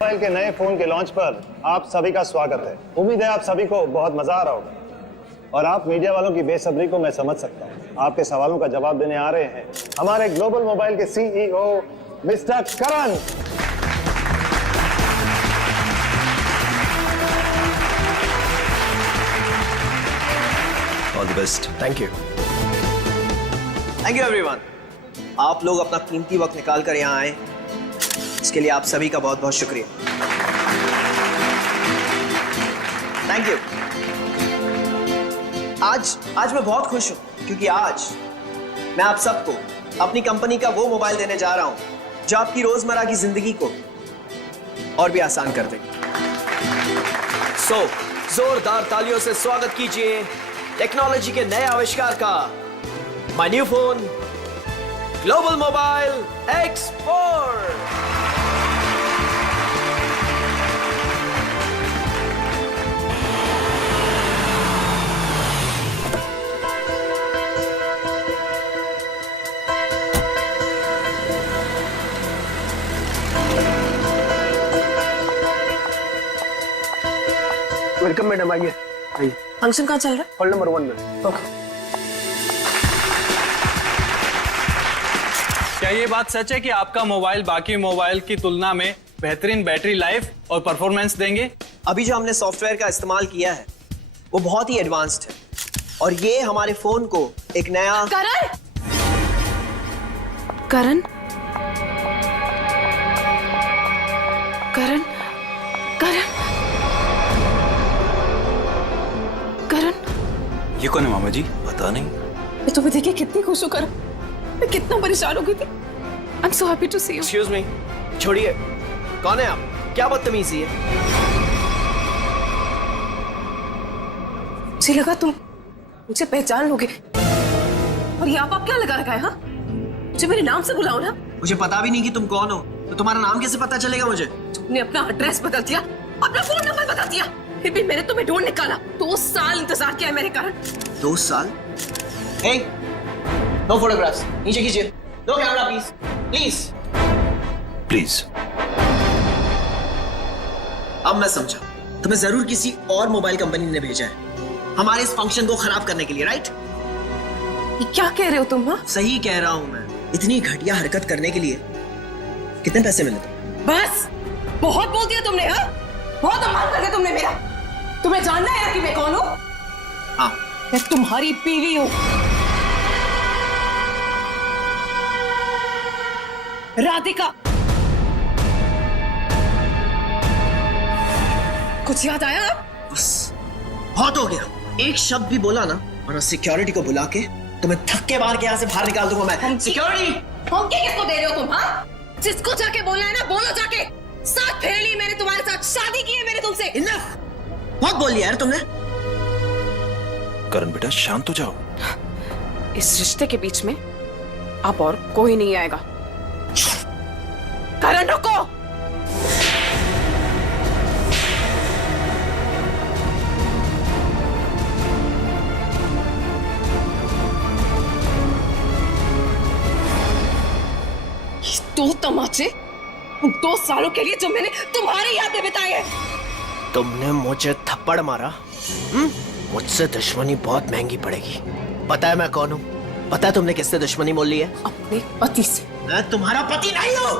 Mobile के नए phone के लॉन्च पर आप सभी का स्वागत है। उम्मीद है आप सभी को बहुत मजा आ रहा होगा और आप मीडिया वालों की बेसब्री को मैं समझ सकता हूँ। आपके सवालों का जवाब देने आ रहे हैं हमारे ग्लोबल मोबाइल के CEO mister Karan. All the best. Thank you everyone. आप लोग अपना कीमती वक्त निकाल कर यहाँ आए, इसके लिए आप सभी का बहुत बहुत शुक्रिया। Thank you. आज मैं बहुत खुश हूं क्योंकि आज मैं आप सबको अपनी कंपनी का वो मोबाइल देने जा रहा हूं जो आपकी रोजमर्रा की जिंदगी को और भी आसान कर देगी। सो जोरदार तालियों से स्वागत कीजिए टेक्नोलॉजी के नए आविष्कार का, my new phone global mobile X4। Welcome madam, आइए आइए। फंक्शन कहाँ चल रहा है? हॉल नंबर 1 में। ओके। क्या ये बात सच है कि आपका मोबाइल बाकी मोबाइल की तुलना में बेहतरीन बैटरी लाइफ और परफॉर्मेंस देंगे? अभी जो हमने सॉफ्टवेयर का इस्तेमाल किया है वो बहुत ही एडवांस्ड है और ये हमारे फोन को एक नया करण करण करण करण करण ये कौन है मामा जी? पता नहीं। मैं तुम्हें देखिए कितनी खुश हूँ करण। मैं कितना परेशान हो गई थी। I am so happy to see you. Excuse me, छोड़िए। कौन है आप? क्या बदतमीजी है? मुझे लगा तुम मुझे पहचान लोगे और ये आप क्या लगा रखा है? हाँ, मुझे मेरे नाम से बुलाओ ना। मुझे पता भी नहीं कि तुम कौन हो, तो तुम्हारा नाम कैसे पता चलेगा मुझे? तुमने अपना एड्रेस बदल दिया, अपना फोन नंबर बदल दिया, फिर भी मैंने तुम्हें ढूंढ निकाला। 2 साल इंतजार किया है मेरे कारण। 2 साल? Hey, no photographs. नीचे कीजिए। No camera please, please. Please. अब मैं समझा, तुम्हें जरूर किसी और मोबाइल कंपनी ने भेजा है हमारे इस फंक्शन को खराब करने के लिए, राइट? ये क्या कह रहे हो तुम? हाँ, सही कह रहा हूं मैं। इतनी घटिया हरकत करने के लिए कितने पैसे मिले थे? बस बहुत बोल दिया तुमने। हाँ, बहुत अपमान कर दिया तुमने मेरा। तुम्हें जानना है कि मैं कौन हूँ? हाँ। मैं तुम्हारी बीवी हूँ, राधिका। कुछ याद आया? बस बहुत हो गया। एक शब्द भी बोला ना, वरना सिक्योरिटी को बुला के तुम्हें धक्के मार के यहाँ से बाहर निकाल दूंगा मैं। सिक्योरिटी! धमकी किसको दे रहे हो तुम? हाँ, जिसको जाके बोलना है ना बोलो जाके। साथ फेरे ली मैंने तुम्हारे साथ, शादी की है मैंने तुमसे। इनफ! बहुत बोल लिया यार तुमने। करण बेटा शांत हो जाओ। इस रिश्ते के बीच में अब और कोई नहीं आएगा। करण रुको। दो तमाचे उन 2 सालों के लिए जो मैंने तुम्हारी याद में बिताए हैं। तुमने मुझे थप्पड़ मारा। मुझसे दुश्मनी बहुत महंगी पड़ेगी। पता है मैं कौन हूँ? पता है तुमने किससे दुश्मनी मोल ली है? अपने पति से। मैं तुम्हारा पति नहीं हूँ।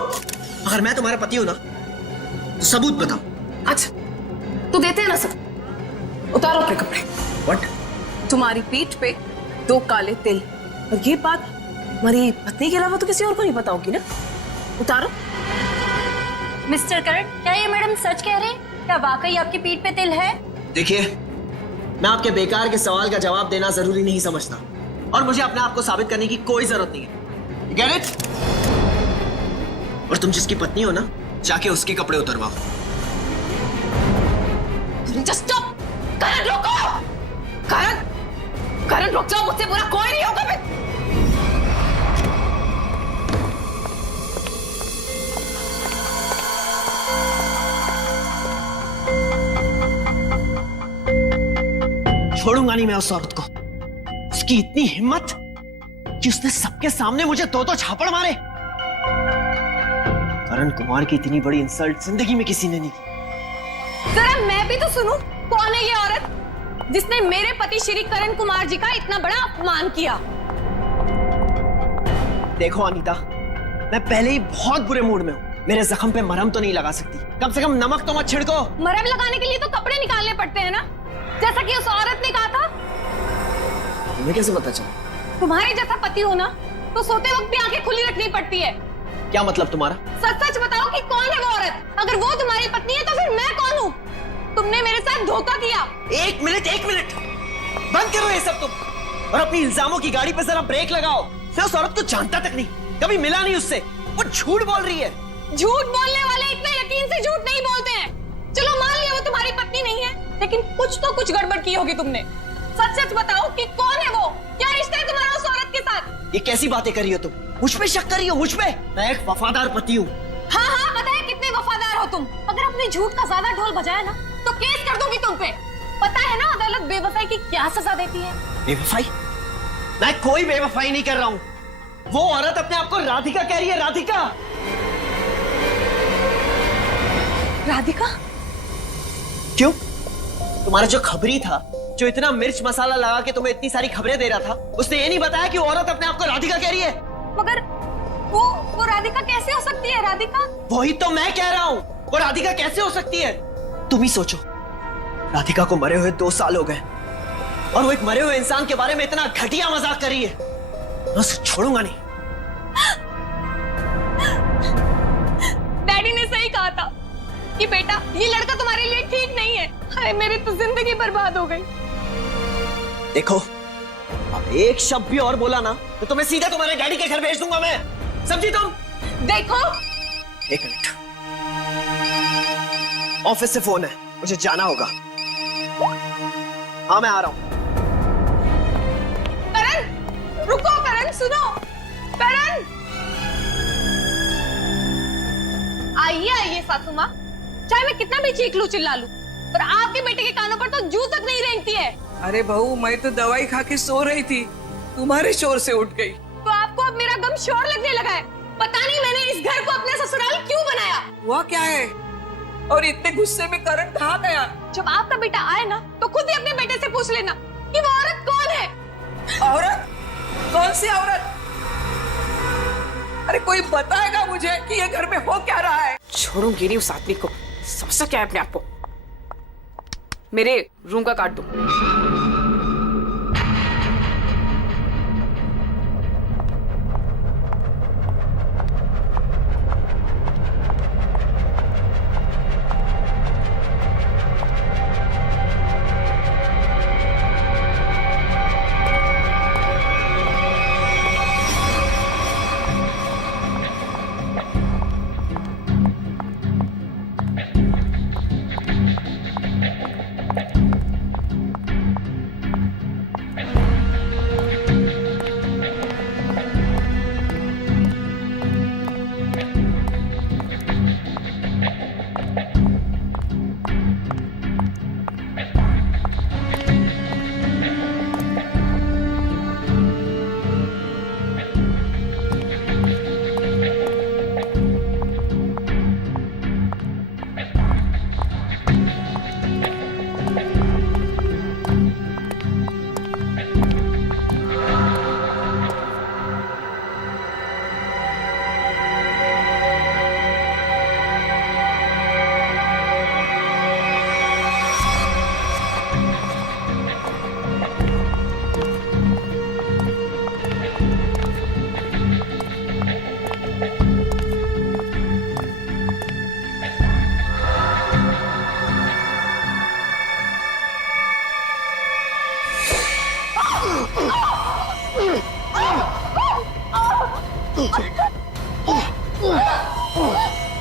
अगर मैं तुम्हारा पति हूँ ना, तो सबूत बताओ। अच्छा, तो देते हैं ना सब। उतारो अपने कपड़े। What? तुम्हारी पीठ पे 2 काले तिल। और ये बात हमारी पत्नी के अलावा तो किसी और को नहीं पता होगी ना। उतारो। मिस्टर करण, क्या ये मैडम सच कह रहे हैं? क्या वाकई आपकी पीठ पे तिल है? देखिए, मैं आपके बेकार के सवाल का जवाब देना जरूरी नहीं समझता और मुझे अपने आप को साबित करने की कोई जरूरत नहीं है। Get it? और तुम जिसकी पत्नी हो ना, जाके उसके कपड़े उतरवाओ। Just stop! करण रुको! करण रुक जाओ, मुझसे बुरा कोई नहीं होगा। मैं छोड़ूंगा नहीं मैं उस औरत को। उसकी इतनी हिम्मत कि उसने सबके सामने मुझे 2 झापड़ मारे। करण कुमार की इतनी बड़ी इंसल्ट जिंदगी में किसी ने नहीं की। जरा मैं भी तो सुनूं, कौन है ये औरत जिसने मेरे पति श्री करण कुमार जी का इतना बड़ा अपमान किया? देखो अनीता, मैं पहले ही बहुत बुरे मूड में हूँ। मेरे जख्म पे मरहम तो नहीं लगा सकती, कम से कम नमक तो मत छिड़को। मरहम लगाने के लिए तो कपड़े निकालने पड़ते हैं ना, जैसा कि उस औरत ने कहा था। तुम्हें कैसे पता चला? तुम्हारे जैसा पति हो ना तो सोते वक्त भी आंखें खुली रखनी पड़ती है। क्या मतलब तुम्हारा? सच सच बताओ कि कौन है वो औरत? अगर वो तुम्हारी पत्नी है तो फिर मैं कौन हूँ? तुमने मेरे साथ धोखा किया। एक मिनट बंद करो ये सब तुम, और अपनी इल्जामों की गाड़ी पे जरा ब्रेक लगाओ। मैं उस औरत को जानता तक नहीं, कभी मिला नहीं उससे। वो झूठ बोल रही है। झूठ बोलने वाले इतने यकीन से झूठ नहीं बोलते हैं। चलो मान लिया वो तुम्हारी पत्नी नहीं है, लेकिन कुछ गड़बड़ की होगी तुमने। सच सच बताओ कि कौन है वो? क्या रिश्ता है तुम्हारा उस औरत के साथ? ये कैसी बातें कर रही हो तुम? मुझ पे शक कर रही हो? मुझ पे? मैं एक वफादार पति हूँ। हाँ पता है कितने वफादार हो तुम। अगर अपने झूठ का ज्यादा ढोल बजाया ना तो केस कर दूंगी तुम पे। पता है ना अदालत बेवफाई की क्या सजा देती है? बेवफाई? मैं कोई बेवफाई नहीं कर रहा हूँ। वो औरत अपने आप को राधिका कह रही है। राधिका? राधिका? क्यों? तुम्हारा जो खबरी था, जो इतना मिर्च मसाला लगा के तुम्हें इतनी सारी खबरें दे रहा था, उसने ये नहीं बताया कि वो औरत अपने आप को राधिका कह रही है। मगर वो राधिका कैसे हो सकती है? राधिका? वही तो मैं कह रहा हूँ, वो राधिका कैसे हो सकती है? तुम ही सोचो, राधिका को मरे हुए 2 साल हो गए और वो एक मरे हुए इंसान के बारे में इतना घटिया मजाक कर रही है। मैं उसे छोड़ूंगा नहीं। डैडी ने सही कहा था कि बेटा ये लड़का तुम्हारे लिए ठीक नहीं है। हाय मेरी तो जिंदगी बर्बाद हो गई। देखो, अब एक शब्द भी और बोला ना तो तुम्हें सीधा तुम्हारे डैडी के घर भेज दूंगा मैं। समझी तुम? देखो, एक मिनट, ऑफिस से फोन है, मुझे जाना होगा। हाँ मैं आ रहा हूं। करण रुको, करण सुनो, करण। आइए सासू माँ, चाहे मैं कितना भी चीख लूं चिल्ला लूं, पर आपके बेटे के कानों पर तो जू तक नहीं रेंगती है। अरे बहू, मैं तो दवाई खा के सो रही थी, तुम्हारे शोर से उठ गई। तो आपको अब मेरा गम शोर लगने लगा है। पता नहीं मैंने इस घर को अपना ससुराल क्यों बनाया। हुआ क्या है? और इतने गुस्से में करण कहाँ गया? जब आपका बेटा आए ना तो खुद ही अपने बेटे से पूछ लेना कि वो औरत कौन है। औरत? कौन सी औरत? अरे कोई बताएगा मुझे कि ये घर में हो क्या रहा है? छोड़ूंगी नहीं उस आदमी को। समझता क्या है अपने आप को? मेरे रूम का काट दो।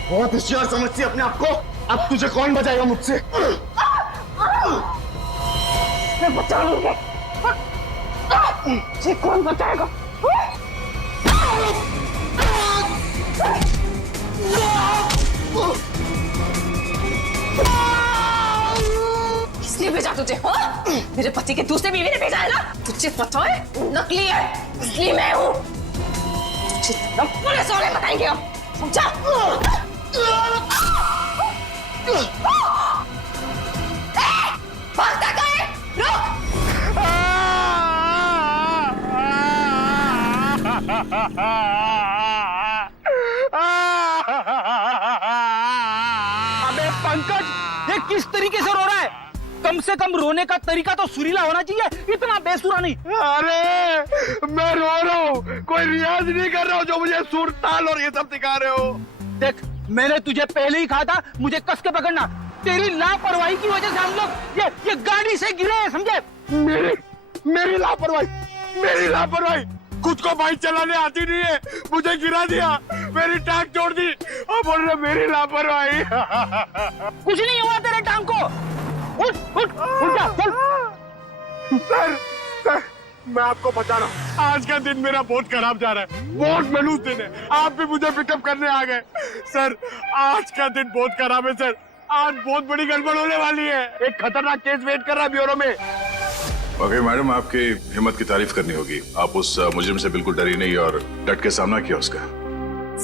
बहुत होशियार समझती है अपने आप को। अब तुझे कौन बचाएगा मुझसे? मैं बचा लूंगा। मुझे कौन बचाएगा? किसने भेजा तुझे? हाँ? मेरे पति के दूसरे बीवी ने भेजा है ना? तुझे पता है नकली है, इसलिए मैं हूँ। तुझे पुलिस वाले बताएंगे। अब समझा? भागता कहाँ है? रुक! अबे पंकज, ये किस तरीके से रो रहा है? कम से कम रोने का तरीका तो सुरीला होना चाहिए, इतना बेसुरा नहीं। अरे मैं रो रहा हूँ, कोई रियाज नहीं कर रहा हूँ जो मुझे सुर ताल और ये सब सिखा रहे हो। देख, मैंने तुझे पहले ही कहा था मुझे कस के पकड़ना। तेरी लापरवाही की वजह से हम लोग ये गाड़ी से गिरे हैं, समझे? मेरी लापरवाही खुद को बाइक चलाने आती नहीं है, मुझे गिरा दिया, मेरी टांग तोड़ दी और बोल रहे मेरी लापरवाही। कुछ नहीं हुआ तेरे टांग को। उठ जा, चल। सर, मैं आपको बता रहा हूँ, आज का दिन मेरा बहुत खराब जा रहा है, बहुत मनूस दिन है। आप भी मुझे पिकअप करने आ गए। सर, आज का दिन बहुत खराब है सर, आज बहुत बड़ी गड़बड़ होने वाली है। एक खतरनाक केस वेट कर रहा है ब्यूरो में। ओके मैडम, आपकी हिम्मत की तारीफ करनी होगी। आप उस मुजरिम से बिल्कुल डरी नहीं और डट के सामना किया उसका।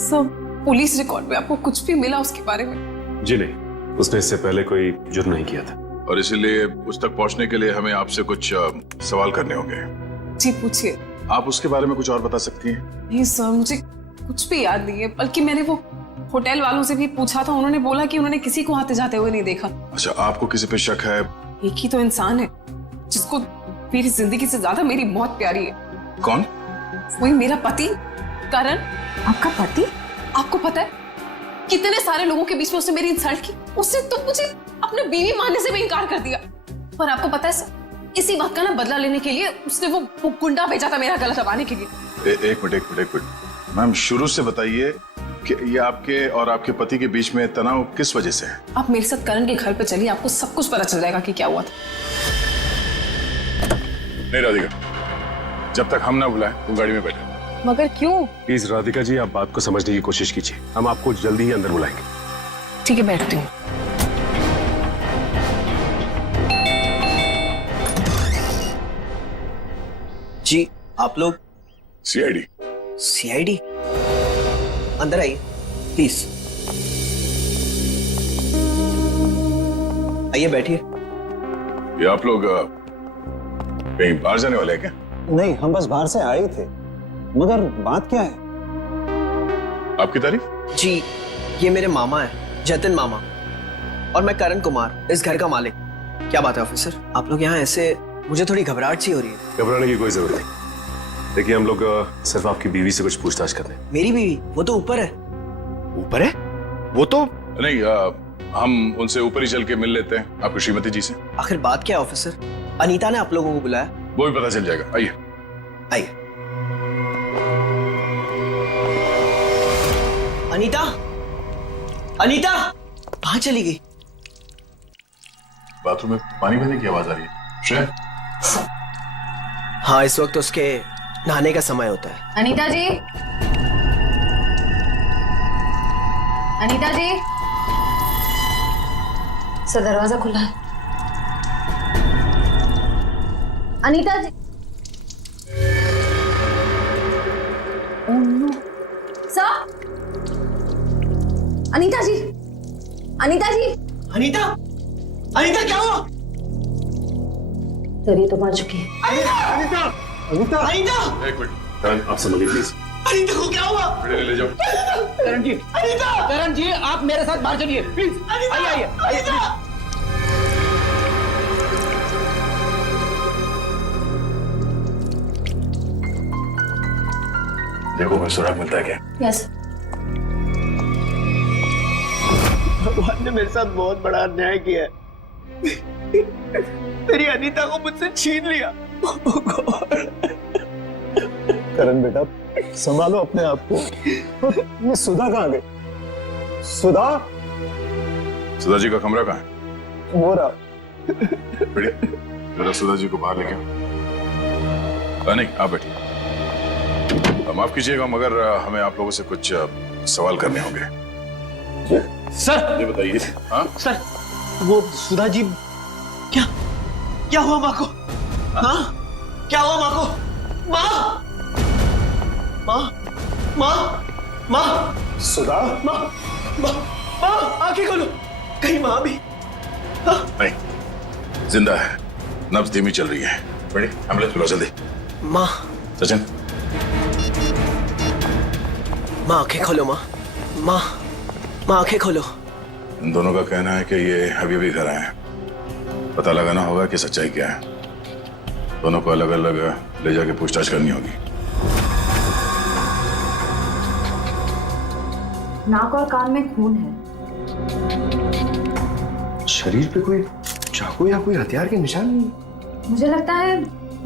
सब पुलिस रिकॉर्ड में आपको कुछ भी मिला उसके बारे में? जी नहीं, उसने इससे पहले कोई जुर्म नहीं किया था। और इसीलिए उस तक पहुंचने के लिए हमें आपसे कुछ सवाल करने होंगे। जी पूछिए। आप उसके बारे में कुछ और बता सकती हैं? नहीं सर, मुझे कुछ भी याद नहीं है, बल्कि मैंने वो होटल वालों से भी पूछा था, उन्होंने बोला कि उन्होंने किसी को आते जाते हुए नहीं देखा। अच्छा, आपको किसी पे शक है? एक ही तो इंसान है जिसको मेरी जिंदगी से ज्यादा मेरी मौत प्यारी है। कौन? वही मेरा पति करण। आपका पति? आपको पता है कितने सारे लोगों के बीच में उसने मेरी इंसल्ट की, उसने तो मुझे अपने बीवी मानने से भी इनकार कर दिया। पर आपको पता है सर, इसी बात का ना बदला लेने के लिए उसने वो गुंडा भेजा था मेरा गला दबाने के लिए। एक मिनट मैम, शुरू से बताइए कि ये आपके और आपके पति के बीच में तनाव किस वजह से है? आप मेरे साथ करण के घर पे चलिए, आपको सब कुछ पता चल जाएगा कि क्या हुआ था। नहीं राधिका, जब तक हम ना बुलाएं तुम गाड़ी में बैठो। मगर क्यों? प्लीज राधिका जी, आप बात को समझने की कोशिश कीजिए, हम आपको जल्दी ही अंदर बुलाएंगे। ठीक है, बैठती हूँ। जी, आप लोग? सीआईडी। सीआईडी? अंदर आइए प्लीज। आइए बैठिए। ये आप लोग कहीं बाहर जाने वाले हैं क्या? नहीं, हम बस बाहर से आए थे, मगर बात क्या है? आपकी तारीफ? जी, ये मेरे मामा है, जतिन मामा, और मैं करण कुमार, इस घर का मालिक। क्या बात है ऑफिसर, आप लोग यहाँ ऐसे? मुझे थोड़ी घबराहट सी हो रही है। घबराने की कोई जरूरत नहीं। देखिए, हम लोग सिर्फ आपकी बीवी से कुछ पूछताछ कर रहे हैं। मेरी बीवी? वो तो ऊपर है। ऊपर है? वो तो नहीं, हम उनसे ऊपर ही चल के मिल लेते हैं, आपकी श्रीमती जी से। आखिर बात क्या है ऑफिसर? अनीता ने आप लोगों को बुलाया। वो भी पता चल जाएगा, आइए। आइए। अनीता, अनीता कहाँ चली गई? बाथरूम में पानी बहने की आवाज आ रही है। श्रेया? हाँ, इस वक्त उसके नहाने का समय होता है। अनीता जी, अनीता जी। सर, दरवाजा खुला है। Anita ji. Oh no. Sir, Anita ji, Anita ji. Anita, Anita क्या हुआ? सर, ये तो मर चुकी है। अनीता, अनीता, अनीता। एक मिनट करण, आप समझिए प्लीज। अनीता को क्या हुआ? ले जाओ। करण जी, अनीता, करण जी, आप मेरे साथ बाहर चलिए प्लीज। आइए। अनीता। देखो मैं सुराग मिलता है क्या? यस। भगवान ने मेरे साथ बहुत बड़ा अन्याय किया है। मेरी अनीता को मुझसे छीन लिया। करण बेटा, संभालो अपने आप को। ये सुधा कहाँ गई? सुधा? सुधा जी का कमरा कहाँ है? वो रहा। बढ़िया, जरा सुधा जी को बाहर लेके आओ। नहीं, आप बैठिए। माफ कीजिएगा, मगर हमें आप लोगों से कुछ सवाल करने होंगे। सर, ये बताइए। हाँ सर, वो सुधा जी। क्या हुआ माँ को? हाँ, क्या हुआ माँ को? माँ, माँ, माँ, माँ, सुधा, माँ, माँ, माँ, आंखें खोलो। कहीं माँ भी? नहीं, जिंदा है, नब्ज धीमी चल रही है। बड़ी एम्बुलेंस बुलाओ जल्दी। माँ, सचिन, माँ आंखें खोलो। माँ, माँ, माँ आंखें खोलो। इन दोनों का कहना है कि ये अभी भी घर आए हैं। पता लगाना होगा कि सच्चाई क्या है। दोनों को अलग अलग ले जाके पूछताछ करनी होगी। नाक और कान में खून है। शरीर पे कोई चाकू या कोई हथियार के निशान नहीं। मुझे लगता है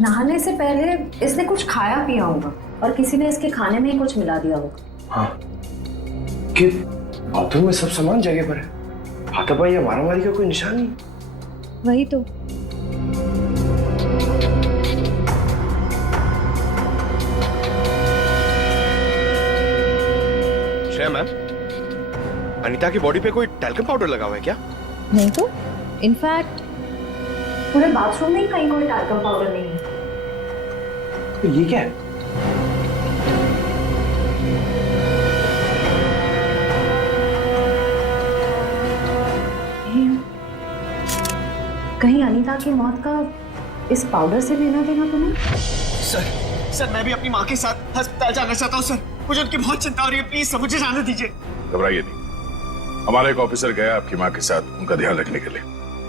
नहाने से पहले इसने कुछ खाया पिया होगा और किसी ने इसके खाने में ही कुछ मिला दिया होगा। हाँ, कि बाथरूम में सब सामान जगह पर है। हाथापाई या मारामारी का कोई निशान नहीं। वही तो। श्रेया मैम, अनीता की बॉडी पे कोई टैल्कम पाउडर लगा हुआ है क्या? नहीं तो इनफैक्ट पूरे बाथरूम में ही कहीं कोई टैल्कम पाउडर नहीं है। तो ये क्या है? कहीं अनीता की मौत का इस पाउडर से लेना देना तो नहीं? सर मैं भी अपनी माँ के साथ अस्पताल जाना चाहता हूँ सर। मुझे उनकी बहुत चिंता हो रही है, प्लीज सर मुझे जाने दीजिए। घबराइए नहीं, हमारा एक ऑफिसर गया आपकी माँ के साथ उनका ध्यान रखने के लिए।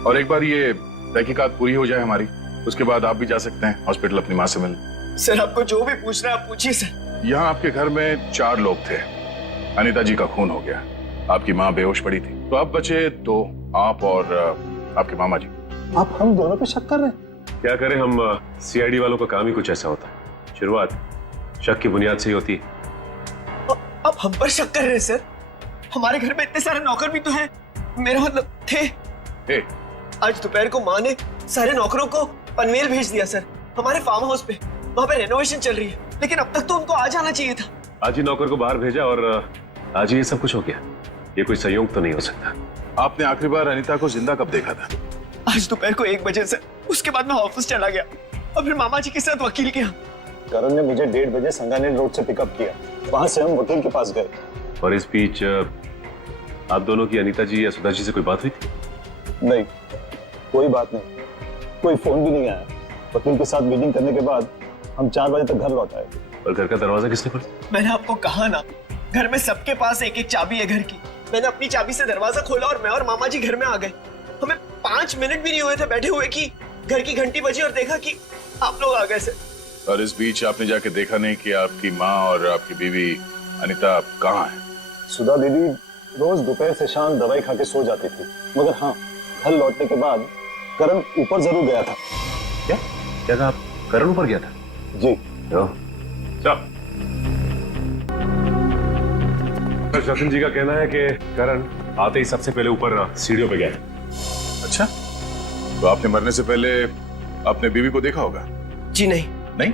और एक बार ये तहकीकात पूरी हो जाए हमारी, उसके बाद आप भी जा सकते हैं हॉस्पिटल अपनी माँ से मिलने। सर आपको जो भी पूछना है आप पूछिए सर। यहाँ आपके घर में 4 लोग थे। अनीता जी का खून हो गया, आपकी माँ बेहोश पड़ी थी, तो आप बचे 2, आप और आपके मामा जी। आप हम दोनों पे शक कर रहे हैं? क्या करें, हम सीआईडी वालों का काम ही कुछ ऐसा होता है। शुरुआत शक की बुनियाद से ही होती है। आप हम पर शक कर रहे हैं सर? हमारे घर में इतने सारे नौकर भी तो हैं। मेरा मतलब थे। आज दोपहर को माँ ने सारे नौकरों को पनवेल भेज दिया सर, हमारे फार्म हाउस पे। वहाँ पे रेनोवेशन चल रही है, लेकिन अब तक तो उनको आ जाना चाहिए था। आज ही नौकर को बाहर भेजा और आज ही ये सब कुछ हो गया। ये कोई संयोग तो नहीं हो सकता। आपने आखिरी बार अनीता को जिंदा कब देखा था? आज दोपहर को 1 बजे से। उसके बाद मैं ऑफिस चला गया और फिर मामा जी के साथ वकील के यहाँ। करण ने मुझे 1:30 बजे संगानेर रोड से पिकअप किया, वहां से हम वकील के पास गए। और इस बीच आप दोनों की अनीता जी या सुधा जी से कोई बात हुई थी? नहीं, कोई बात नहीं, कोई फोन भी नहीं आया। वकील के साथ मीटिंग करने के बाद हम 4 बजे तक घर लौट आए। और घर का दरवाजा किसने खोला? मैंने आपको कहा ना, घर में सबके पास एक चाबी है घर की। मैंने अपनी चाबी से दरवाजा खोला और मैं और मामा जी घर में आ गए। हमें 5 मिनट भी नहीं हुए थे बैठे हुए कि घर की घंटी बजी और देखा कि आप लोग आ गए सर। और इस बीच आपने जाके देखा नहीं कि आपकी माँ और आपकी बीवी अनीता कहाँ है? सुधा दीदी रोज दोपहर से शाम दवाई खा के सो जाती थी, मगर हाँ, घर लौटने के बाद करण ऊपर जरूर गया था। क्या कहा आप? करण ऊपर गया था? जी। सचिन जी का कहना है कि करण आते ही सबसे पहले ऊपर सीढ़ियों पे गया। अच्छा, तो आपने मरने से पहले अपने बीवी को देखा होगा? जी नहीं। नहीं?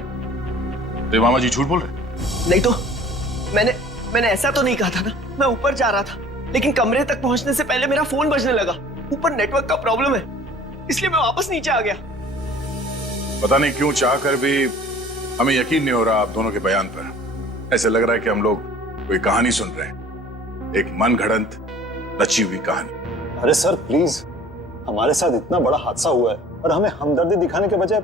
तो मामा जी झूठ बोल रहे? नहीं तो मैंने ऐसा तो नहीं कहा था ना। मैं ऊपर जा रहा था, लेकिन कमरे तक पहुंचने से पहले मेरा फोन बजने लगा। ऊपर नेटवर्क का प्रॉब्लम है, इसलिए मैं वापस नीचे आ गया। पता नहीं क्यों चाह कर भी हमें यकीन नहीं हो रहा आप दोनों के बयान पर। ऐसे लग रहा है कि हम लोग कोई कहानी सुन रहे हैं, एक मनगढ़ंत रची हुई कहानी। अरे सर प्लीज, हमारे साथ इतना बड़ा हादसा हुआ है और हमें हमदर्दी दिखाने के बजाय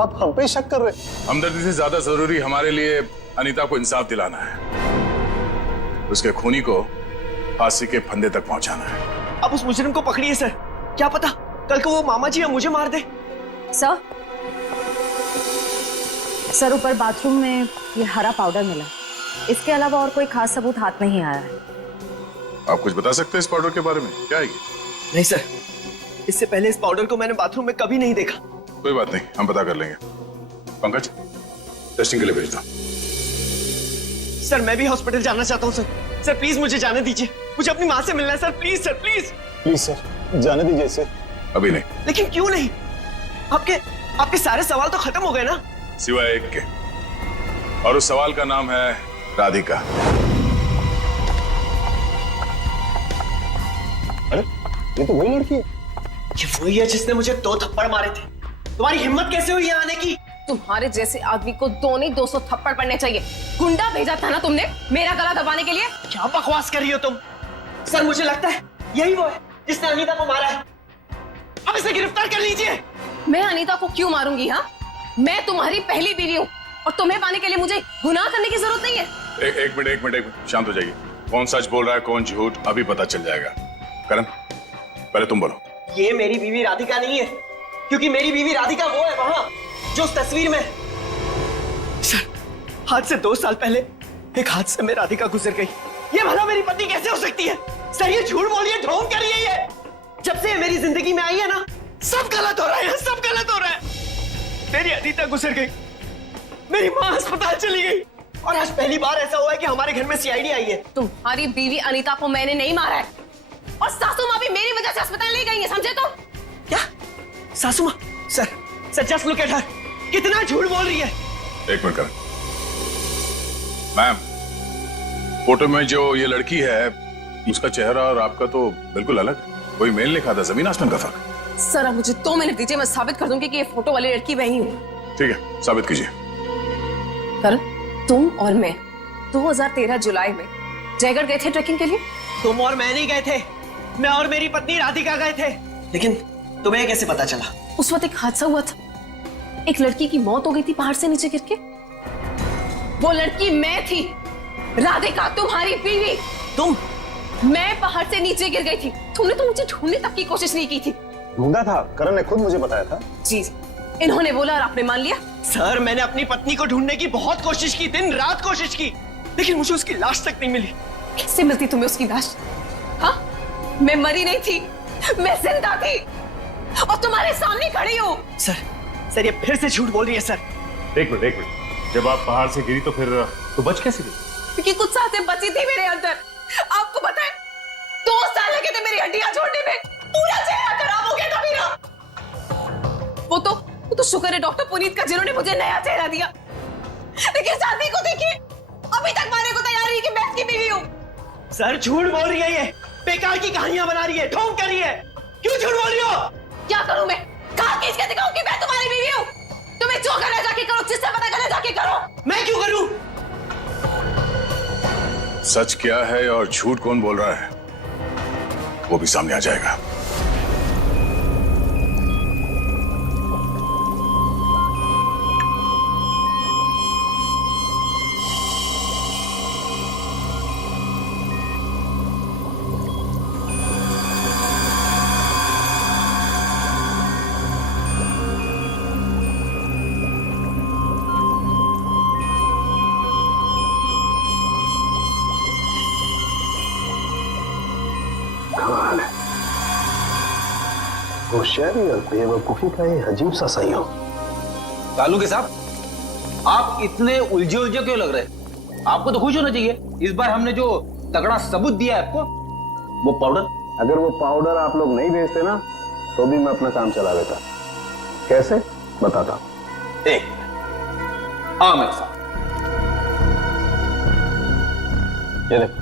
आप हम पे ही शक कर रहे हैं। हमदर्दी से ज्यादा जरूरी हमारे लिए अनीता को इंसाफ दिलाना है, उसके खूनी को फांसी के फंदे तक पहुंचाना है। आप उस मुजरिम को पकड़िए सर, क्या पता कल को वो मामा जी या मुझे मार दे। सर ऊपर बाथरूम में ये हरा पाउडर मिला, इसके अलावा और कोई खास सबूत हाथ में ही आया है। आप कुछ बता सकते हैं इस पाउडर के बारे में? क्या है ये? नहीं सर, इससे पहले इस पाउडर को मैंने बाथरूम में कभी नहीं देखा। कोई बात नहीं, हम पता कर लेंगे। पंकज, टेस्टिंग के लिए भेज दो। सर मैं भी हॉस्पिटल जाना चाहता हूँ सर। सर प्लीज मुझे जाने दीजिए, मुझे अपनी माँ से मिलना है sir. Please sir, please please sir, जाने दीजिए इसे। अभी नहीं। लेकिन क्यों नहीं? आपके सारे सवाल तो खत्म हो गए ना, सिवाय एक के, और उस सवाल का नाम है राधिका। अरे ये तो वही लड़की है। ये वही है जिसने मुझे 2 थप्पड़ मारे थे। तुम्हारी हिम्मत कैसे हुई यहाँ आने की? तुम्हारे जैसे आदमी को दोनों 200 थप्पड़ पड़ने चाहिए। गुंडा भेजा था ना तुमने मेरा गला दबाने के लिए? क्या बकवास कर रही हो तुम? सर मुझे लगता है यही वो है जिसने अनीता को मारा है। अब इसे गिरफ्तार कर लीजिए। मैं अनीता को क्यों मारूंगी? हाँ, मैं तुम्हारी पहली बीवी हूँ और तुम्हें पाने के लिए मुझे गुनाह करने की जरूरत नहीं है। एक मिनट शांत हो जाइए। कौन सच बोल रहा है कौन झूठ अभी पता चल जाएगा। करण पहले तुम बोलो। ये मेरी बीवी राधिका नहीं है, क्योंकि मेरी बीवी राधिका वो है वहां जो उस तस्वीर में। सर आज से 2 साल पहले एक हादसे में राधिका गुजर गई। ये भला मेरी पत्नी कैसे हो सकती है? सर ये झूठ बोल रही है, ढोंग कर रही है ये। जब से मेरी जिंदगी में आई है ना, सब गलत हो रहा है, सब गलत हो रहा है। मेरी अनीता गुजर गई, मेरी माँ अस्पताल चली गई, और आज पहली बार ऐसा हुआ है कि हमारे घर में सीआईडी आई है। तुम्हारी बीवी अनीता को मैंने नहीं मारा है, और सासू माँ भी मेरी वजह से अस्पताल ले गई है, समझे? तो क्या सासू माँ? Sir just look at her, कितना झूठ बोल रही है। एक मिनट करण। मैम, फोटो में जो ये लड़की है उसका चेहरा और आपका तो बिल्कुल अलग। कोई मेल नहीं खाता, जमीन आसमान का फर्क। सर अब मुझे 2 मिनट दीजिए, मैं साबित कर दूंगी कि ये फोटो वाली लड़की वही हूँ। ठीक है, साबित कीजिए। करण, तुम और मैं 2013 जुलाई में जयगढ़ गए थे ट्रैकिंग के लिए। तुम और मैं नहीं गए थे, मैं और मेरी पत्नी राधिका गए थे। लेकिन तुम्हें कैसे पता चला? उस वक्त एक हादसा हुआ था, एक लड़की की मौत हो गई थी पहाड़ से नीचे गिर के। वो लड़की मैं थी, राधिका तुम्हारी बीवी। तुम? मैं पहाड़ से नीचे गिर गई थी, तुमने तो मुझे ढूंढने तक की कोशिश नहीं की थी। ढूंढा था, करण ने खुद मुझे बताया था। जी, इन्होंने बोला और आपने मान लिया। सर मैंने अपनी पत्नी को ढूंढने की बहुत कोशिश की, दिन रात कोशिश की, लेकिन मुझे उसकी लाश तक नहीं मिली। कैसे मिलती तुम्हें उसकी लाश? हाँ, मैं मरी नहीं थी, मैं जिंदा थी और तुम्हारे सामने खड़ी हूँ। सर ये फिर से झूठ बोल रही है। सर एक मिनट, जब आप पहाड़ से गिरी तो फिर तो बच कैसे गई? क्योंकि कुछ सांसें बची थी मेरे अंदर। आपको पता है 2 साल लगे थे मेरी हड्डियां छोड़ने में, पूरा चेहरा खराब हो गया था मेरा। वो तो शुक्र है डॉक्टर पुनीत का जिन्होंने मुझे नया चेहरा दिया, लेकिन शादी को देखिए अभी तक मारने को तैयार नहीं कि मैं इसकी बीवी हूँ। सर झूठ बोल रही है, ये बेकार की कहानियां बना रही है, ढोंग कर रही है। क्यों झूठ बोल रही हो? क्या करूं मैं? कहां खींच के दिखाऊं कि मैं तुम्हारी बीवी हूं? तुम्हें जो करना जाके करो, जिससे पता करना जाके करो। मैं क्यों करूं? सच क्या है और झूठ कौन बोल रहा है वो भी सामने आ जाएगा। होशियारी और बेवकूफी का ये अजीब सा संयोग। कालू के साहब, आप इतने उलझे क्यों लग रहे? आपको तो खुश होना चाहिए, इस बार हमने जो तगड़ा सबूत दिया है आपको, वो पाउडर। अगर वो पाउडर आप लोग नहीं भेजते ना तो भी मैं अपना काम चला देता। कैसे बताता हूं। एक हाँ मेरे साथ ये देखो,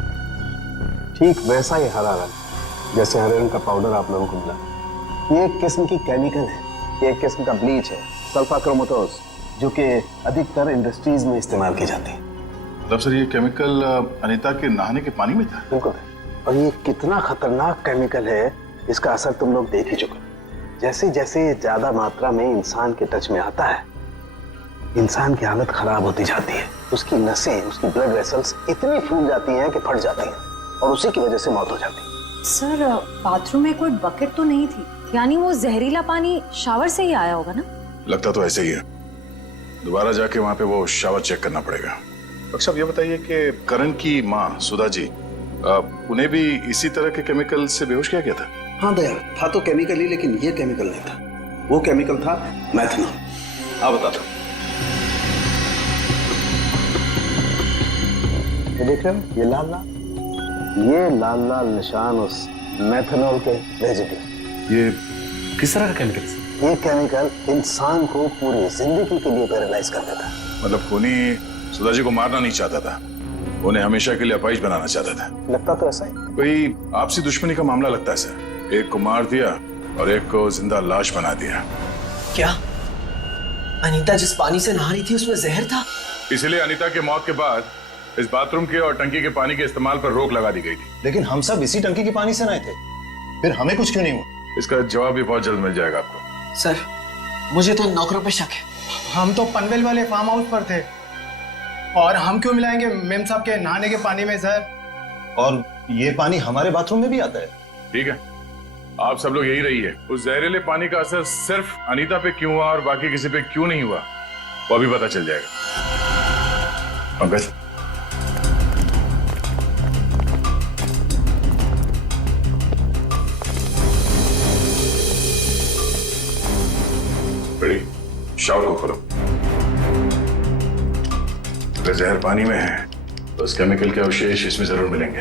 ठीक वैसा ही हरा रंग जैसे हरे रंग का पाउडर आप लोगों को मिला। ये एक किस्म की केमिकल है, ये एक किस्म का ब्लीच है, सल्फा क्रोमेटोज, जो कि अधिकतर इंडस्ट्रीज में इस्तेमाल की जाती है। मतलब सर ये केमिकल अनीता के नहाने के पानी में था? बिल्कुल। और ये कितना खतरनाक केमिकल है इसका असर तुम लोग देख ही चुके। जैसे जैसे ज्यादा मात्रा में इंसान के टच में आता है, इंसान की हालत खराब होती जाती है। उसकी नसें, उसकी ब्लड वेसल्स इतनी फूल जाती हैं कि फट जाती हैं और उसी की वजह से मौत हो जाती है। सर बाथरूम में कोई बकेट तो नहीं थी, यानी वो जहरीला पानी शावर से ही आया होगा ना? लगता तो ऐसे ही है। दोबारा जाके वहां पे वो शावर चेक करना पड़ेगा। डॉक्टर साहब ये बताइए कि करण की माँ सुधा जी, उन्हें भी इसी तरह के केमिकल से बेहोश किया गया था? हाँ दया, था तो केमिकल ही, लेकिन ये केमिकल नहीं था। वो केमिकल था मैथनॉल। आप बता दो। ये देख रहे हो, ये लाल लाल निशान उस मैथनॉल के रेजिड्यू। ये किस तरह का केमिकल है? ये केमिकल इंसान को पूरी जिंदगी के लिए पैरालाइज कर देता है। मतलब खूनी सुधा जी को मारना नहीं चाहता था, उन्हें हमेशा के लिए अपाहिज बनाना चाहता था। लगता तो ऐसा ही। कोई आपसी दुश्मनी का मामला लगता है सर। एक को मार दिया और एक को जिंदा लाश बना दिया। क्या अनीता जिस पानी से नहा रही थी उसमें जहर था। इसलिए अनीता की मौत के बाद इस बाथरूम के और टंकी के पानी के इस्तेमाल पर रोक लगा दी गई थी। लेकिन हम सब इसी टंकी के पानी से नहाए थे, फिर हमें कुछ क्यों नहीं हुआ? इसका जवाब भी बहुत जल्द मिल जाएगा आपको। सर, मुझे तो नौकरों पे शक है। हम तो पनवेल वाले फार्म हाउस पर थे, और हम क्यों मिलाएंगे मेम साहब के नहाने के पानी में सर? और ये पानी हमारे बाथरूम में भी आता है। ठीक है, आप सब लोग यही रहिए। उस जहरीले पानी का असर सिर्फ अनीता पे क्यों हुआ और बाकी किसी पे क्यों नहीं हुआ, वो भी पता चल जाएगा। पंकज, बड़ी शावर को खोलो। अगर जहर पानी में है तो उस केमिकल के अवशेष इसमें जरूर मिलेंगे।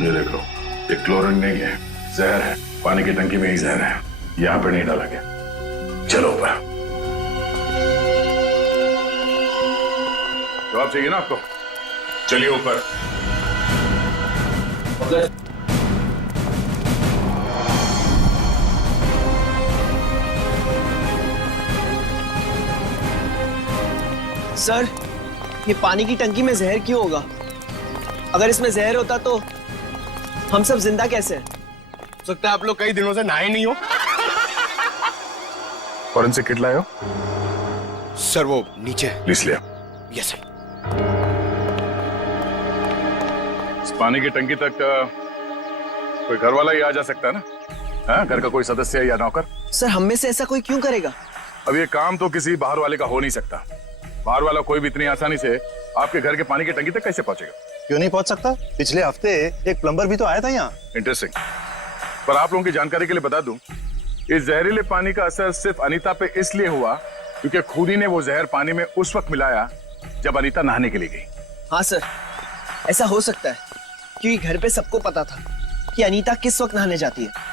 ये देखो, ये क्लोरीन नहीं है, जहर है। पानी की टंकी में ही जहर है, यहां पर नहीं डाला गया। चलो ऊपर। जवाब चाहिए ना आपको? चलिए ऊपर। सर, ये पानी की टंकी में जहर क्यों होगा? अगर इसमें जहर होता तो हम सब जिंदा कैसे हैं? हो सकता है आप लोग कई दिनों से नहाए नहीं हो। फॉरेंसिक किट लाए हो? सर वो नीचे। प्लीज ले। Yes sir. इस पानी की टंकी तक कोई घर वाला ही आ जा सकता है ना? हाँ, घर का कोई सदस्य या नौकर? सर, हम में से ऐसा कोई क्यों करेगा? अब ये काम तो किसी बाहर वाले का हो नहीं सकता। बाहर वाला कोई भी इतनी आसानी से आपके घर के पानी की टंकी तक कैसे पहुंचेगा? क्यों नहीं पहुंच सकता? पिछले हफ्ते एक प्लम्बर भी तो आया था यहाँ। इंटरेस्टिंग। पर आप लोगों की जानकारी के लिए बता दूं, इस जहरीले पानी का असर सिर्फ अनीता पे इसलिए हुआ क्योंकि खुदी ने वो जहर पानी में उस वक्त मिलाया जब अनीता नहाने के लिए गई। हाँ सर, ऐसा हो सकता है क्योंकि घर पे सबको पता था कि अनीता किस वक्त नहाने जाती है।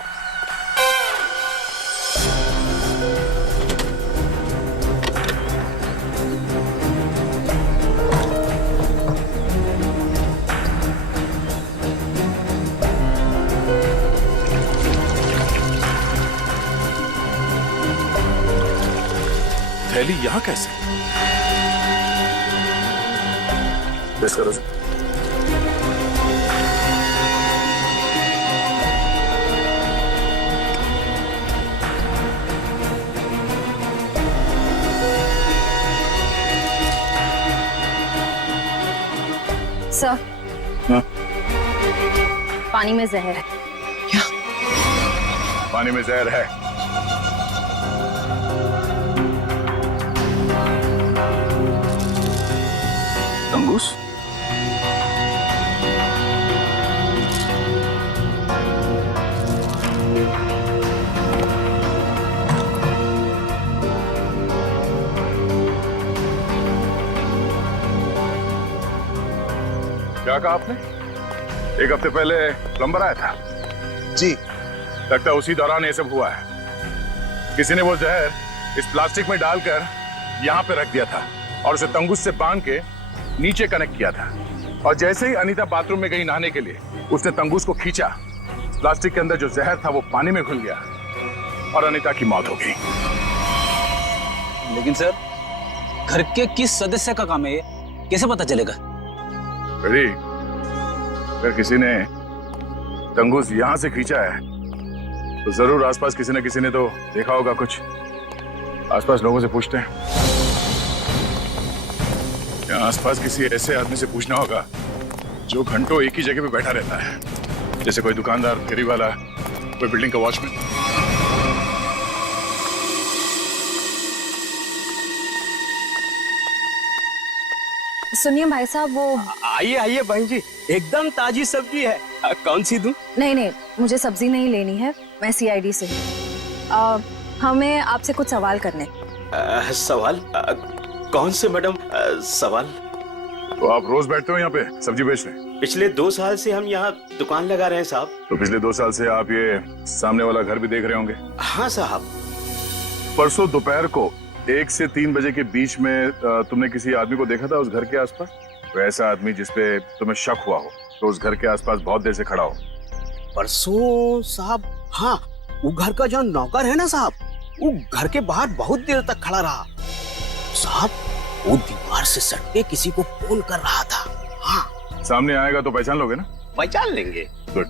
थैली यहाँ कैसे? बेस करो सर। सर, हाँ? पानी में जहर है। क्या? पानी में जहर है? तंगूस? क्या कहा आपने? एक हफ्ते पहले प्लम्बर आया था? जी। लगता है उसी दौरान ये सब हुआ है। किसी ने वो जहर इस प्लास्टिक में डालकर यहाँ पे रख दिया था और उसे तंगूस से बांध के नीचे कनेक्ट किया था। और जैसे ही अनीता बाथरूम में गई नहाने के लिए, उसने तंगूस को खींचा। प्लास्टिक के अंदर जो जहर था वो पानी में घुल गया और अनीता की मौत हो गई। लेकिन सर, घर के किस सदस्य का काम है ये? कैसे पता चलेगा? अरे, अगर किसी ने तंगूस यहां से खींचा है तो जरूर आसपास किसी न किसी ने तो देखा होगा कुछ। आसपास लोगों से पूछते हैं। या आसपास किसी ऐसे आदमी से पूछना होगा जो घंटों एक ही जगह पे बैठा रहता है, जैसे कोई दुकानदार, फेरी वाला, कोई बिल्डिंग का वॉचमैन। सुनिए भाई साहब, वो आइए आइए बहन जी, एकदम ताजी सब्जी है। कौन सी दूं? नहीं नहीं, मुझे सब्जी नहीं लेनी है, मैं सीआईडी से हूँ। हमें आपसे कुछ सवाल करने। सवाल? कौन से मैडम सवाल? तो आप रोज बैठते हो यहाँ पे सब्जी बेचने? पिछले 2 साल से हम यहाँ दुकान लगा रहे हैं साहब। तो पिछले 2 साल से आप ये सामने वाला घर भी देख रहे होंगे? हाँ साहब। परसों दोपहर को 1 से 3 बजे के बीच में तुमने किसी आदमी को देखा था उस घर के आसपास? तो ऐसा आदमी जिसपे तुम्हें शक हुआ हो, तो उस घर के आसपास बहुत देर से खड़ा हो। परसों साहब, हाँ, वो घर का जो नौकर है ना साहब, वो घर के बाहर बहुत देर तक खड़ा रहा साहब। वो दीवार से सट के किसी को फोन कर रहा था। हाँ, सामने आएगा तो पहचान लोगे ना? पहचान लेंगे। गुड।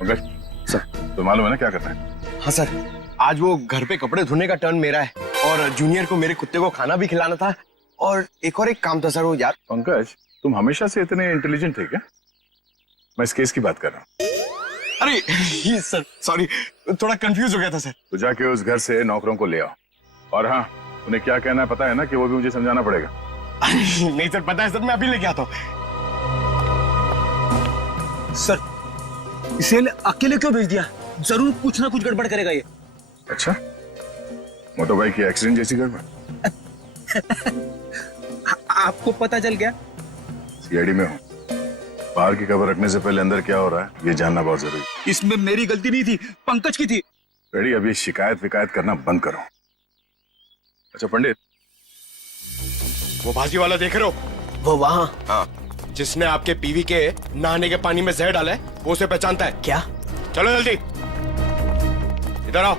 पंकज सर, तो मालूम है ना क्या करना है? हाँ सर, आज वो घर पे कपड़े धोने का टर्न मेरा है और जूनियर को मेरे कुत्ते को खाना भी खिलाना था और एक काम था सर वो यार। पंकज, तुम हमेशा से इतने इंटेलिजेंट थे क्या? मैं इस केस की बात कर रहा हूँ। अरे सर सॉरी, थोड़ा कंफ्यूज हो गया था सर। तो जाके उस घर से नौकरों को ले आओ। और हाँ, उन्हें क्या कहना है पता है ना, कि वो भी मुझे समझाना पड़ेगा। नहीं सर, पता है सर, मैं अभी लेके आता हूँ। सर, इसे अकेले क्यों भेज दिया? जरूर कुछ ना कुछ गड़बड़ करेगा ये। अच्छा, मोटर बाइक की एक्सीडेंट जैसी गड़बड़? आपको पता चल गया? सीआईडी में हूँ, बाहर की खबर रखने से पहले अंदर क्या हो रहा है ये जानना बहुत जरूरी। इसमें मेरी गलती नहीं थी, पंकज की थी। रेडी, अब ये शिकायत विकायत करना बंद करो। अच्छा पंडित, वो भाजी वाला देख रहे हो? वो वहाँ, हाँ, जिसने आपके पीवी के नहाने के पानी में जहर डाला है, वो उसे पहचानता है क्या? चलो जल्दी इधर आओ।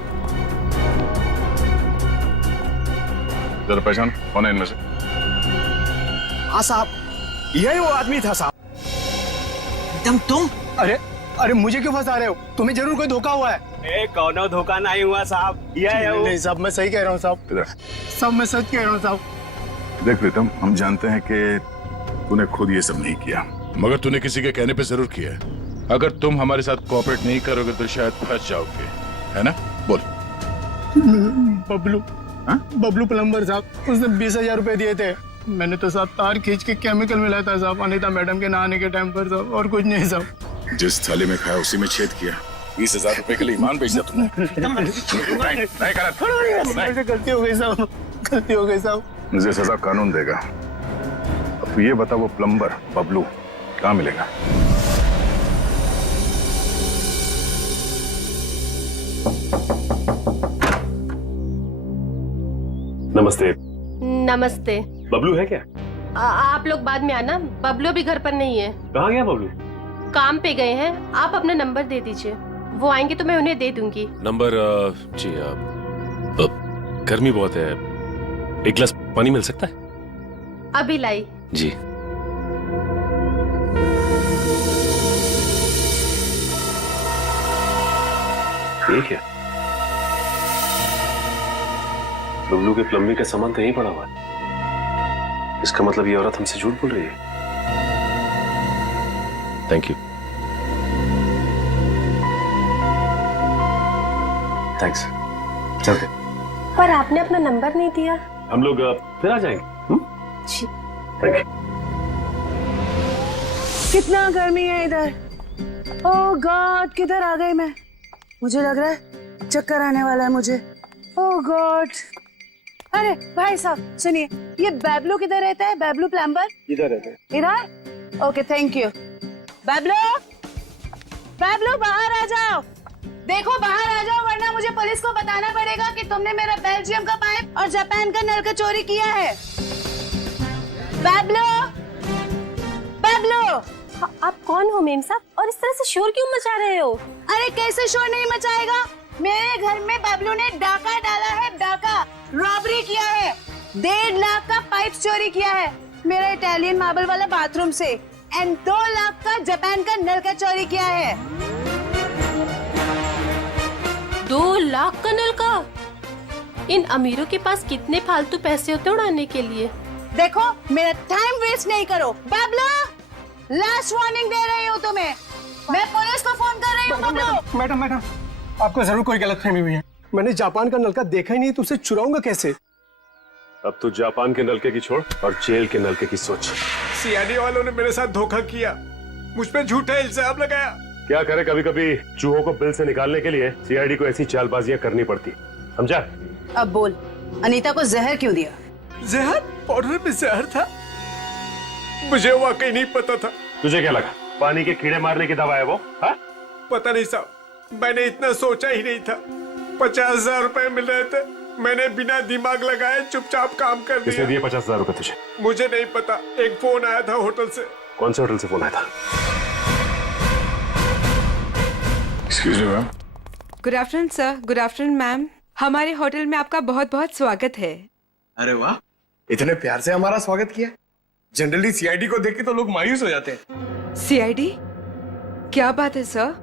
जरा पहचान कौन है इनमें से? हाँ साहब, यही वो आदमी था साहब। तुम? अरे मुझे क्यों फंसा रहे हो? तुम्हें जरूर कोई धोखा हुआ है। कौनो धोखा नहीं हुआ साहब, ये है वो। नहीं साहब, मैं सही कह रहा हूँ साहब। इधर सब मैं सच कह रहा हूँ साहब। देख प्रीतम, हम जानते हैं कि तूने खुद ये सब नहीं किया, मगर तूने किसी के कहने पे जरूर किया है। अगर तुम हमारे साथ कोऑपरेट नहीं करोगे तो शायद फंस जाओगे, है ना? बोल। बबलू प्लम्बर साहब, उसने 20,000 रुपए दिए थे। मैंने तो साहब तार खींच के केमिकल मिलाया था साहब, अनीता मैडम के नहाने के टाइम पर साहब, और कुछ नहीं साहब। जिस थाली में खाया उसी में छेद किया। 20,000 रुपए के लिए ईमान बेच दिया तुमने। नहीं गलत। गलती हो गई साहब, गलती हो गई साहब। मुझे सजा कानून देगा। अब तू ये बता, वो प्लम्बर बबलू कहाँ मिलेगा? नमस्ते। नमस्ते। बबलू है क्या? आप लोग बाद में आना, बबलू अभी घर पर नहीं है। कहाँ गया बबलू? काम पे गए हैं। आप अपना नंबर दे दीजिए, वो आएंगे तो मैं उन्हें दे दूंगी। नंबर? जी, गर्मी बहुत है, एक गिलास पानी मिल सकता है? अभी लाई। जी। ये क्या? बबलू के प्लम्बिंग का सामान तो यहीं पड़ा हुआ है। इसका मतलब ये औरत हमसे झूठ बोल रही है। Thank you. थैंक्स। चलते। पर आपने अपना नंबर नहीं दिया। हम लोग फिर आ जाएंगे। जी। Thank you. कितना गर्मी है इधर। ओह गॉड, किधर आ गई मैं? मुझे लग रहा है चक्कर आने वाला है मुझे। ओह गॉड। अरे भाई साहब सुनिए, ये बैबलू किधर रहता है? बैबलू प्लम्बर इधर रहता है। इधर? Okay thank you. Bablu, Bablu बाहर आ जाओ। देखो बाहर आ जाओ, वरना मुझे पुलिस को बताना पड़ेगा कि तुमने मेरा बेल्जियम का पाइप और जापान का नल का चोरी किया है। बैबलू, बैबलू। आप कौन हो मेम साहब, और इस तरह से शोर क्यों मचा रहे हो? अरे कैसे शोर नहीं मचाएगा? मेरे घर में बबलू ने डाका डाला है, डाका रॉबरी किया है। 1.5 लाख का पाइप चोरी किया है मेरा इटालियन मार्बल वाला बाथरूम से, एंड 2 लाख का जापान का नल का चोरी किया है। 2 लाख का नल का? इन अमीरों के पास कितने फालतू पैसे होते उड़ाने के लिए। देखो मेरा टाइम वेस्ट नहीं करो। बबलू, लास्ट वार्निंग दे रही हूँ तुम्हें, मैं पुलिस को फोन कर रही हूँ। बबलू। मैडम, आपको जरूर कोई गलतफहमी हुई है। मैंने जापान का नलका देखा ही नहीं, तो उसे चुराऊंगा कैसे? अब तो जापान के नलके की छोड़ और जेल के नलके की सोच। सीआईडी वालों ने मेरे साथ धोखा किया, मुझ पे झूठा इल्जाम लगाया। क्या करे, कभी कभी चूहों को बिल से निकालने के लिए सीआईडी को ऐसी चालबाजियां करनी पड़ती, समझा? अब बोल, अनीता को जहर क्यों दिया? जहर? पाउडर में जहर था। मुझे वाकई नहीं पता था। तुझे क्या लगा पानी के कीड़े मारने की दवा है वो? हाँ? पता नहीं साहब, मैंने इतना सोचा ही नहीं था। 50,000 रुपए मिल रहे थे, मैंने बिना दिमाग लगाए चुपचाप काम कर किसने दिया। दिए 50,000 रुपए तुझे? मुझे नहीं पता, एक फोन आया था होटल से। कौन से होटल से फोन आया था? Excuse me ma'am. Good afternoon sir. Good afternoon ma'am. हमारे होटल में आपका बहुत बहुत स्वागत है। अरे वाह, इतने प्यार से हमारा स्वागत किया। जनरली सीआईडी को देख के तो लोग मायूस हो जाते हैं। सीआईडी? क्या बात है सर?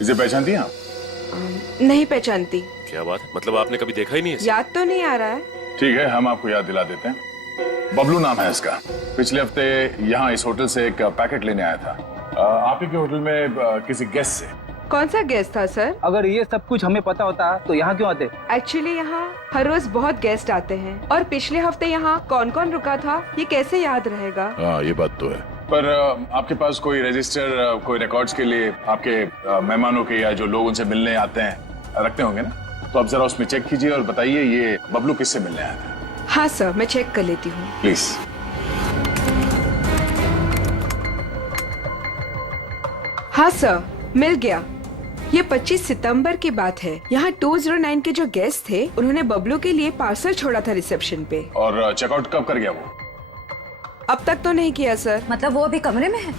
इसे पहचानती हैं आप? नहीं पहचानती। क्या बात है, मतलब आपने कभी देखा ही नहीं है? याद तो नहीं आ रहा है। ठीक है, हम आपको याद दिला देते हैं। बबलू नाम है इसका। पिछले हफ्ते यहाँ इस होटल से एक पैकेट लेने आया था आप ही के होटल में किसी गेस्ट से। कौन सा गेस्ट था सर? अगर ये सब कुछ हमें पता होता तो यहाँ क्यों आते? एक्चुअली यहाँ हर रोज बहुत गेस्ट आते हैं और पिछले हफ्ते यहाँ कौन कौन रुका था ये कैसे याद रहेगा? हाँ, ये बात तो है। पर आपके पास कोई रजिस्टर, कोई रिकॉर्ड्स के लिए आपके मेहमानों के या जो लोग उनसे मिलने आते हैं रखते होंगे ना? तो आप जरा उसमें चेक कीजिए और बताइए ये बबलू किससे मिलने आया था। हाँ सर, मैं चेक कर लेती हूँ। प्लीज। हाँ सर, मिल गया। ये 25 सितंबर की बात है। यहाँ 209 के जो गेस्ट थे उन्होंने बबलू के लिए पार्सल छोड़ा था रिसेप्शन पे। और चेकआउट कब कर गया वो? अब तक तो नहीं किया सर। मतलब वो अभी कमरे में है?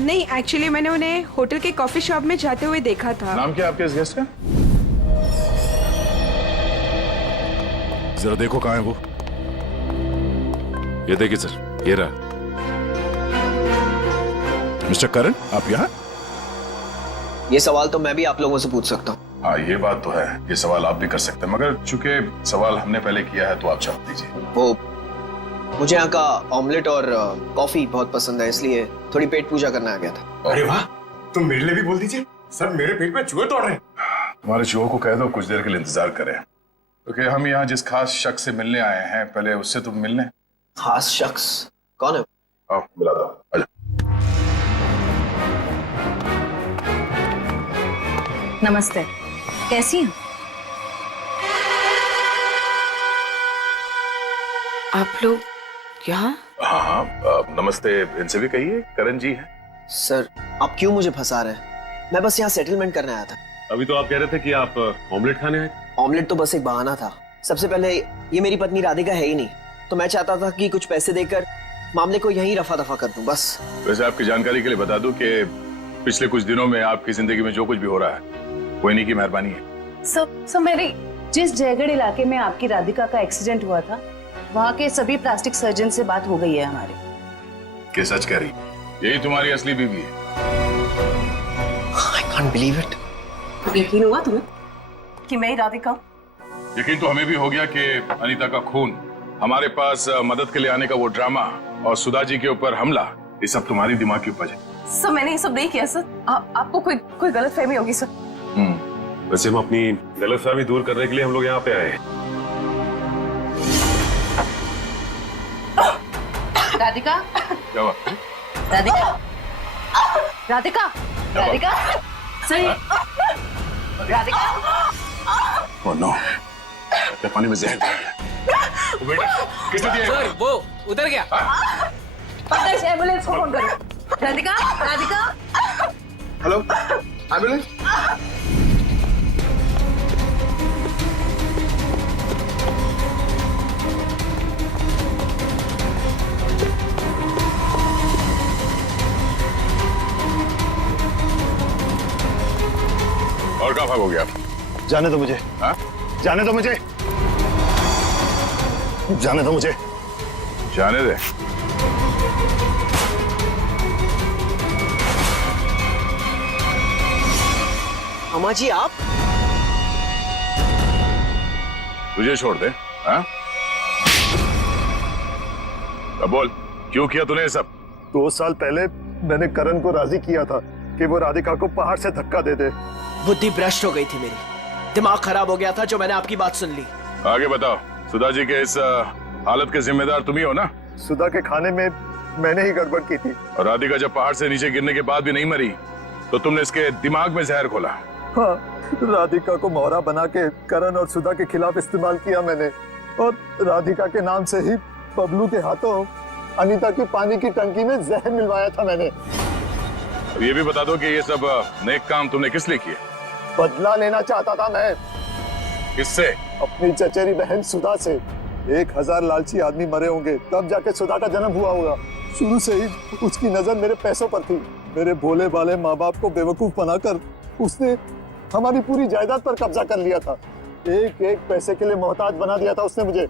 नहीं, एक्चुअली मैंने उन्हें होटल के कॉफी शॉप में जाते हुए देखा था। नाम क्या आपके इस गेस्ट का? जरा देखो कहाँ है वो। ये देखिए सर, ये रहा। मिस्टर करण, आप यहाँ? ये सवाल तो मैं भी आप लोगों से पूछ सकता हूँ। हाँ, ये बात तो है, ये सवाल आप भी कर सकते हैं, मगर चूंकि सवाल हमने पहले किया है तो आप जवाब दीजिए। वो मुझे यहाँ का ऑमलेट और कॉफी बहुत पसंद है, इसलिए थोड़ी पेट पूजा करने आ गया था। अरे वाह, तुम मेरे लिए भी बोल दीजिए। सर, मेरे पेट में चूहे दौड़ रहे हैं। तुम्हारे चूहों को कह दो कुछ देर के लिए इंतजार करें, क्योंकि हम यहाँ जिस खास शख्स से मिलने आए हैं पहले उससे तुम मिलने। खास शख्स कौन है? आओ मिला दो। आजा। नमस्ते, कैसी हैं? आप लोग यहाँ? हाँ, नमस्ते इनसे भी कहिए, करण जी है। सर, आप क्यों मुझे फंसा रहे हैं? मैं बस यहाँ सेटलमेंट करने आया था। अभी तो आप कह रहे थे कि आप ऑमलेट खाने आए थे। ऑमलेट तो बस एक बहाना था। सबसे पहले ये मेरी पत्नी राधिका है ही नहीं, तो मैं चाहता था कि कुछ पैसे देकर मामले को यहीं रफा दफा कर दूं, बस। वैसे आपकी जानकारी के लिए बता दूं कि पिछले कुछ दिनों में आपकी जिंदगी में जो कुछ भी हो रहा है वो इन्हीं की मेहरबानी है। सब मेरी जिस जयगढ़ इलाके में आपकी राधिका का एक्सीडेंट हुआ था, वहाँ के सभी प्लास्टिक सर्जन से बात हो गई है हमारी। क्या सच कह रही? यही तुम्हारी असली बीवी है? I can't believe it. यकीन हुआ तुम्हें कि मैं ही राधिका? यकीन तो हमें भी हो गया कि अनीता का खून, हमारे पास मदद के लिए आने का वो ड्रामा और सुधा जी के ऊपर हमला, ये सब तुम्हारी दिमाग की उपज है। सर, मैंने ये सब नहीं किया सर। आपको कोई गलतफहमी होगी सर। वैसे हम अपनी गलतफहमी दूर करने के लिए हम लोग यहाँ पे आए हैं। राधिका, क्या हुआ? राधिका, राधिका, राधिका, सही, राधिका। ओह नो, क्या पानी में जहर डाल दिया? वो बेटा, किसने दिया? सर, वो उधर गया। पता है, एम्बुलेंस को फोन करो। राधिका, राधिका। Hello, ambulance. और कहाँ भाग हो गया? जाने दो मुझे। हाँ? जाने दो मुझे। जाने दो मुझे। जाने दे। अम्मा जी, आप? तुझे छोड़ दे? हाँ? अब बोल, क्यों किया तूने ये सब? 2 साल पहले मैंने करण को राजी किया था कि वो राधिका को पहाड़ से धक्का दे दे। बुद्धि भ्रष्ट हो गई थी मेरी, दिमाग खराब हो गया था जो मैंने आपकी बात सुन ली। आगे बताओ, सुधा जी के इस हालत के जिम्मेदार तुम ही हो ना? सुधा के खाने में मैंने ही गड़बड़ की थी। और राधिका जब पहाड़ से नीचे गिरने के बाद भी नहीं मरी तो तुमने इसके दिमाग में जहर घोला। हाँ, राधिका को मोहरा बना के करण और सुधा के खिलाफ इस्तेमाल किया मैंने, और राधिका के नाम से ही बबलू के हाथों अनीता की पानी की टंकी में जहर मिलवाया था मैंने। अब ये भी बता दो कि ये सब नेक काम तुमने किस लिए किए? बदला लेना चाहता था मैं। किससे? अपनी चचेरी बहन सुधा से। 1000 लालची आदमी मरे होंगे तब जाके सुधा का जन्म हुआ होगा। शुरू से ही उसकी नजर मेरे पैसों पर थी। मेरे भोले भाले माँ बाप को बेवकूफ बनाकर उसने हमारी पूरी जायदाद पर कब्जा कर लिया था। एक एक पैसे के लिए मोहताज बना दिया था उसने मुझे।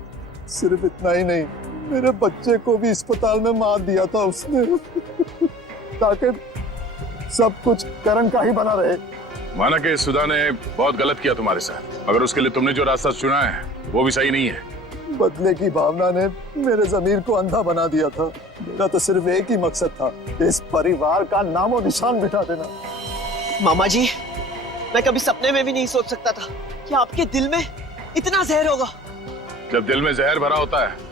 सिर्फ इतना ही नहीं, मेरे बच्चे को भी अस्पताल में मार दिया था उसने ताकि सब कुछ करण का ही बना रहे। माना कि सुधा ने बहुत गलत किया तुम्हारे साथ, मगर उसके लिए तुमने जो रास्ता चुना है वो भी सही नहीं है। बदले की भावना ने मेरे जमीर को अंधा बना दिया था। मेरा तो सिर्फ एक ही मकसद था, इस परिवार का नामो निशान मिटा देना। मामा जी, मैं कभी सपने में भी नहीं सोच सकता था कि आपके दिल में इतना जहर होगा। जब दिल में जहर भरा होता है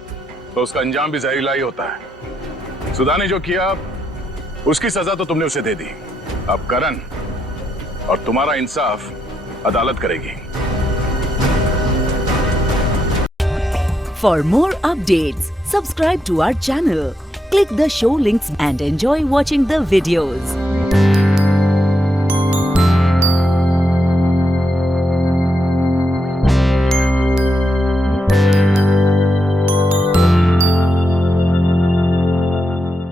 तो उसका अंजाम भी जहरीला ही होता है। सुधा ने जो किया उसकी सजा तो तुमने उसे दे दी। अब करण और तुम्हारा इंसाफ अदालत करेगी। For more updates, subscribe to our channel, click the show links and enjoy watching the videos.